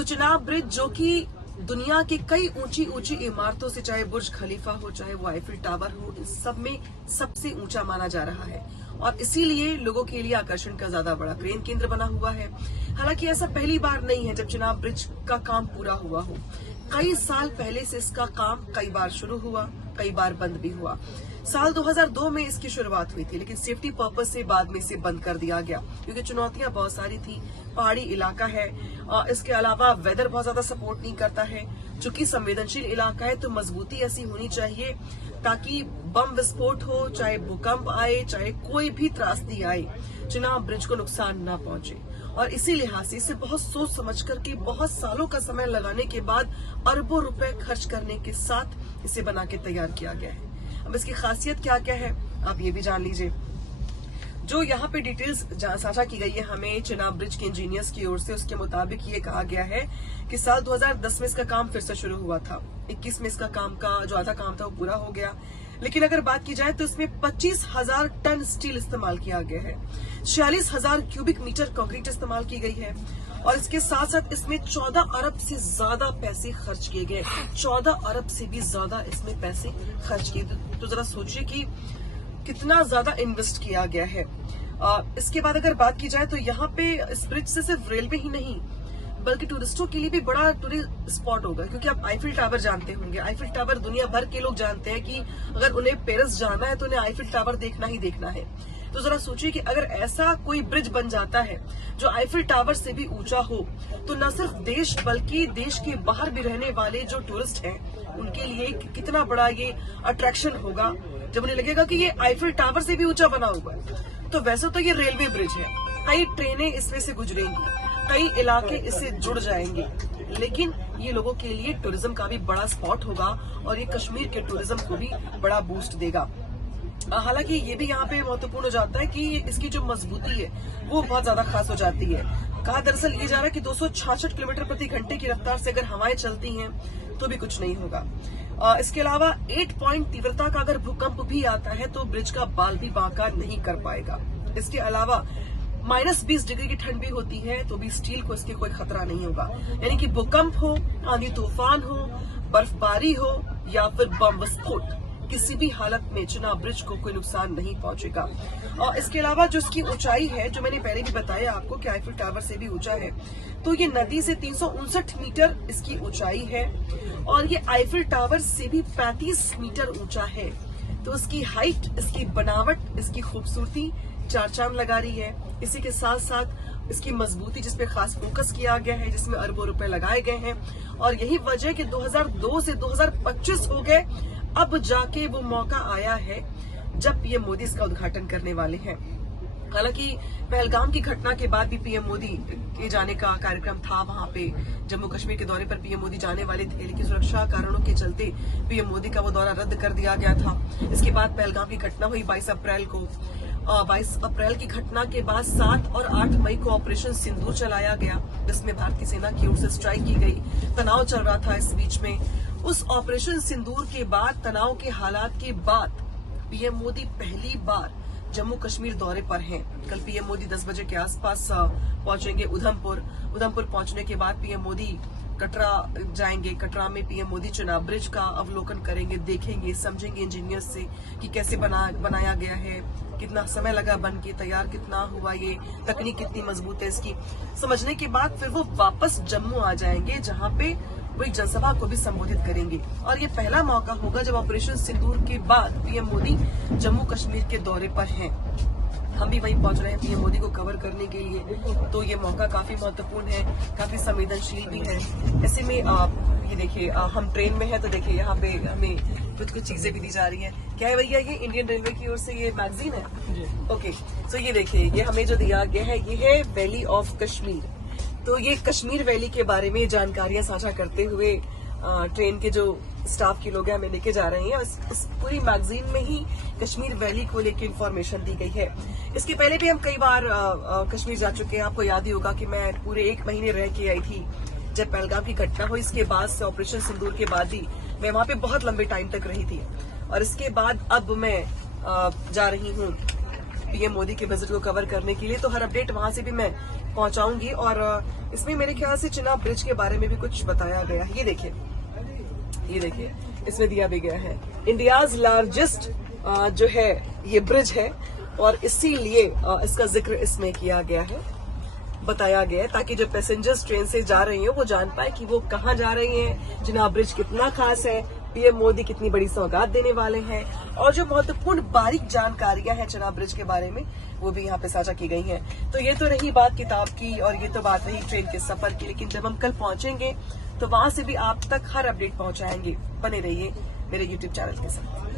तो चिनाब ब्रिज जो कि दुनिया के कई ऊंची ऊंची इमारतों से, चाहे बुर्ज खलीफा हो, चाहे वो आईफिल टावर हो, इन सब में सबसे ऊंचा माना जा रहा है और इसीलिए लोगों के लिए आकर्षण का ज्यादा बड़ा क्रेन केंद्र बना हुआ है। हालांकि ऐसा पहली बार नहीं है जब चिनाब ब्रिज का काम पूरा हुआ हो। कई साल पहले से इसका काम कई बार शुरू हुआ, कई बार बंद भी हुआ। साल 2002 में इसकी शुरुआत हुई थी, लेकिन सेफ्टी पर्पस से बाद में इसे बंद कर दिया गया क्योंकि चुनौतियां बहुत सारी थी। पहाड़ी इलाका है, इसके अलावा वेदर बहुत ज्यादा सपोर्ट नहीं करता है। चूंकि संवेदनशील इलाका है तो मजबूती ऐसी होनी चाहिए ताकि बम विस्फोट हो, चाहे भूकंप आए, चाहे कोई भी त्रासदी आए, चिनाब ब्रिज को नुकसान न पहुंचे। और इसी लिहाज से इसे बहुत सोच समझ करके, बहुत सालों का समय लगाने के बाद, अरबों रुपए खर्च करने के साथ इसे बना के तैयार किया गया है। अब इसकी खासियत क्या क्या है आप ये भी जान लीजिए। जो यहाँ पे डिटेल्स साझा की गई है हमें चिनाब ब्रिज के इंजीनियर्स की ओर से, उसके मुताबिक ये कहा गया है कि साल 2010 में इसका काम फिर से शुरू हुआ था। 21 में इसका काम का जो आधा काम था वो पूरा हो गया, लेकिन अगर बात की जाए तो इसमें 25,000 टन स्टील इस्तेमाल किया गया है, 46,000 क्यूबिक मीटर कंक्रीट इस्तेमाल की गई है और इसके साथ साथ इसमें 14 अरब से ज्यादा पैसे खर्च किए गए। 14 अरब से भी ज्यादा इसमें पैसे खर्च किए। तो जरा सोचिए कि कितना ज्यादा इन्वेस्ट किया गया है। इसके बाद अगर बात की जाए तो यहाँ पे इस ब्रिज से सिर्फ रेलवे ही नहीं बल्कि टूरिस्टों के लिए भी बड़ा टूरिस्ट स्पॉट होगा, क्योंकि आप आईफिल टावर जानते होंगे। आईफिल टावर दुनिया भर के लोग जानते हैं कि अगर उन्हें पेरिस जाना है तो उन्हें आईफिल टावर देखना ही देखना है। तो जरा सोचिए कि अगर ऐसा कोई ब्रिज बन जाता है जो आईफिल टावर से भी ऊंचा हो, तो न सिर्फ देश बल्कि देश के बाहर भी रहने वाले जो टूरिस्ट हैं उनके लिए कितना बड़ा ये अट्रैक्शन होगा जब उन्हें लगेगा कि ये आईफिल टावर से भी ऊंचा बना हुआ है। तो वैसे तो ये रेलवे ब्रिज है, कई ट्रेनें इसमें से गुजरेंगी, कई इलाके इससे जुड़ जाएंगे, लेकिन ये लोगों के लिए टूरिज्म का भी बड़ा स्पॉट होगा और ये कश्मीर के टूरिज्म को भी बड़ा बूस्ट देगा। हालांकि ये भी यहाँ पे महत्वपूर्ण हो जाता है कि इसकी जो मजबूती है वो बहुत ज्यादा खास हो जाती है। कहा दरअसल ये जा रहा है कि 266 किलोमीटर प्रति घंटे की रफ्तार से अगर हवाएं चलती हैं तो भी कुछ नहीं होगा। इसके अलावा 8 पॉइंट तीव्रता का अगर भूकंप भी आता है तो ब्रिज का बाल भी बांका नहीं कर पाएगा। इसके अलावा -20 डिग्री की ठंड भी होती है तो भी स्टील को इसके कोई खतरा नहीं होगा। यानी कि भूकंप हो, आंधी तूफान हो, बर्फबारी हो या फिर बम विस्फोट, किसी भी हालत में चिनाब ब्रिज को कोई नुकसान नहीं पहुंचेगा। और इसके अलावा जो इसकी ऊंचाई है, जो मैंने पहले भी बताया आपको कि आईफिल टावर से भी ऊंचा है, तो ये नदी से 359 मीटर इसकी ऊंचाई है और ये आईफिल टावर से भी 35 मीटर ऊंचा है। तो इसकी हाइट, इसकी बनावट, इसकी खूबसूरती चार चांद लगा रही है। इसी के साथ साथ इसकी मजबूती जिसपे खास फोकस किया गया है, जिसमें अरबों रुपए लगाए गए हैं और यही वजह कि 2002 से 2025 हो गए, अब जाके वो मौका आया है जब पीएम मोदी इसका उद्घाटन करने वाले हैं। हालांकि पहलगाम की घटना के बाद भी पीएम मोदी के जाने का कार्यक्रम था, वहां पे जम्मू कश्मीर के दौरे पर पीएम मोदी जाने वाले थे, लेकिन सुरक्षा कारणों के चलते पीएम मोदी का वो दौरा रद्द कर दिया गया था। इसके बाद पहलगाम की घटना हुई 22 अप्रैल को। 22 अप्रैल की घटना के बाद 7 और 8 मई को ऑपरेशन सिंदूर चलाया गया, जिसमें भारतीय सेना की ओर से स्ट्राइक की गई। तनाव चल रहा था इस बीच में। उस ऑपरेशन सिंदूर के बाद, तनाव के हालात के बाद, पीएम मोदी पहली बार जम्मू कश्मीर दौरे पर हैं। कल पीएम मोदी 10 बजे के आसपास पहुंचेंगे उधमपुर पहुंचने के बाद पीएम मोदी कटरा जाएंगे। कटरा में पीएम मोदी चिनाब ब्रिज का अवलोकन करेंगे, देखेंगे, समझेंगे इंजीनियर्स से कि कैसे बनाया गया है, कितना समय लगा बन के, तैयार कितना हुआ, ये तकनीक कितनी मजबूत है इसकी। समझने के बाद फिर वो वापस जम्मू आ जाएंगे, जहां पे वो एक जनसभा को भी संबोधित करेंगे। और ये पहला मौका होगा जब ऑपरेशन सिंदूर के बाद पीएम मोदी जम्मू कश्मीर के दौरे पर हैं। हम भी वहीं पहुंच रहे हैं पीएम मोदी को कवर करने के लिए, तो ये मौका काफी महत्वपूर्ण है, काफी संवेदनशील भी है। ऐसे में ये देखिए, हम ट्रेन में हैं तो देखिए यहाँ पे हमें कुछ चीजें भी दी जा रही है। क्या है भैया, ये इंडियन रेलवे की ओर से ये मैगजीन है। ओके, तो ये देखिए, ये हमें जो दिया गया है ये है वैली ऑफ कश्मीर। तो ये कश्मीर वैली के बारे में जानकारियां साझा करते हुए ट्रेन के जो स्टाफ के लोग हैं हमें लेके जा रहे हैं। इस पूरी मैगजीन में ही कश्मीर वैली को लेकर इन्फॉर्मेशन दी गई है। इसके पहले भी हम कई बार कश्मीर जा चुके हैं। आपको याद ही होगा कि मैं पूरे 1 महीने रह के आई थी जब पहलगाम की घटना हुई। इसके बाद से ऑपरेशन सिंदूर के बाद ही मैं वहां पे बहुत लंबे टाइम तक रही थी और इसके बाद अब मैं जा रही हूँ पीएम मोदी के विजिट को कवर करने के लिए। तो हर अपडेट वहां से भी मैं पहुंचाऊंगी। और इसमें मेरे ख्याल से चिनाब ब्रिज के बारे में भी कुछ बताया गया है। ये देखिए इसमें दिया भी गया है इंडियाज लार्जेस्ट जो है ये ब्रिज है, और इसीलिए इसका जिक्र इसमें किया गया है, बताया गया है, ताकि जो पैसेंजर्स ट्रेन से जा रही हैं वो जान पाए कि वो कहाँ जा रही हैं, चिनाब ब्रिज कितना खास है, पीएम मोदी कितनी बड़ी सौगात देने वाले हैं, और जो महत्वपूर्ण बारीक जानकारियां हैं चिनाब ब्रिज के बारे में वो भी यहाँ पे साझा की गई हैं। तो ये तो रही बात किताब की, और ये तो बात रही ट्रेन के सफर की, लेकिन जब हम कल पहुंचेंगे तो वहां से भी आप तक हर अपडेट पहुंचाएंगे। बने रहिए मेरे YouTube चैनल के साथ।